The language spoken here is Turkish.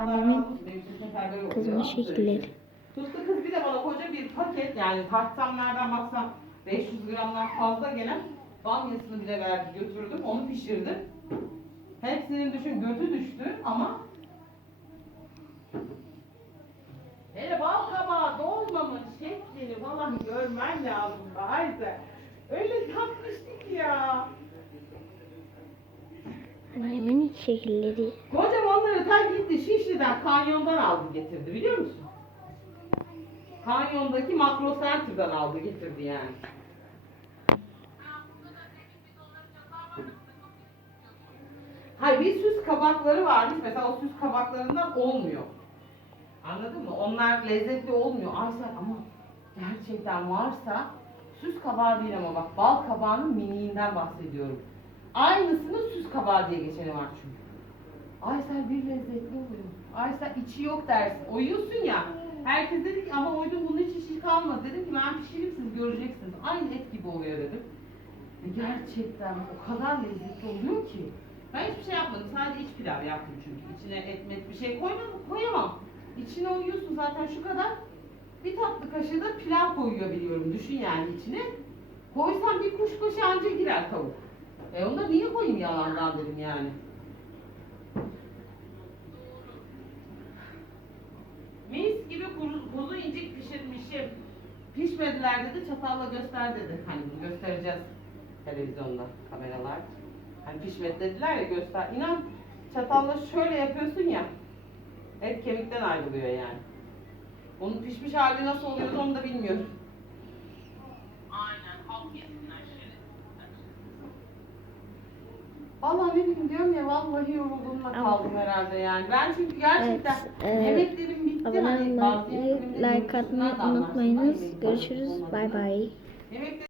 Annemin kızma şekilleri. Tuttu kız bir de bana koca bir paket yani tartsam nereden baksam 500 gramlar fazla gelen bamyasını bile verdi götürdüm onu pişirdim. Hepsinin düşün götü düştü ama Hele bal kabağı dolmamın şeklini vallahi görmen lazım da Ayşe. Öyle tatmıştık ya. Annemin şekilleri. Kocam ta gitti Şişli'den kanyondan aldı getirdi biliyor musun? Kanyondaki makro center'dan aldı getirdi yani. Hayır bir süs kabakları varmış mesela o süs kabaklarından olmuyor. Anladın mı? Onlar lezzetli olmuyor. Aysel ama gerçekten varsa süs kabağı değil ama bak bal kabağının miniğinden bahsediyorum. Aynısının süs kabağı diye geçeni var çünkü. Aysel bir lezzetli oluyor. Aysel içi yok dersin. Oyuyorsun ya. Herkes dedi ki ama oydum bunun hiç işi kalmadı. Dedim ki ben pişireyim siz göreceksiniz. Aynı et gibi oluyor dedim. Ve gerçekten o kadar lezzetli oluyor ki. Ben hiçbir şey yapmadım. Sadece iç pilav yaptım çünkü. İçine et met bir şey koymadım. Koyamam. İçine oyuyorsun zaten şu kadar. Bir tatlı kaşığı da pilav koyuyor biliyorum. Düşün yani içine. Koysam bir kuşbaşı anca girer tavuk. E onu da niye koyayım yalandan dedim yani. İncik pişirmişim. Pişmediler dedi, çatalla göster dedi. Hani bunu göstereceğiz televizyonda, kameralar. Hani pişmedi dediler ya göster. İnan çatalla şöyle yapıyorsun ya. Et kemikten ayrılıyor yani. Onun pişmiş hali nasıl oluyor onu da bilmiyorum. Aynen, halk yesinler Vallahi ne bileyim diyorum ya vallahi yorulduğumla kaldım herhalde yani. Ben çünkü gerçekten Evet, e, yemeklerim. Abone olmayı, like atmayı unutmayınız. Görüşürüz. Bay bay.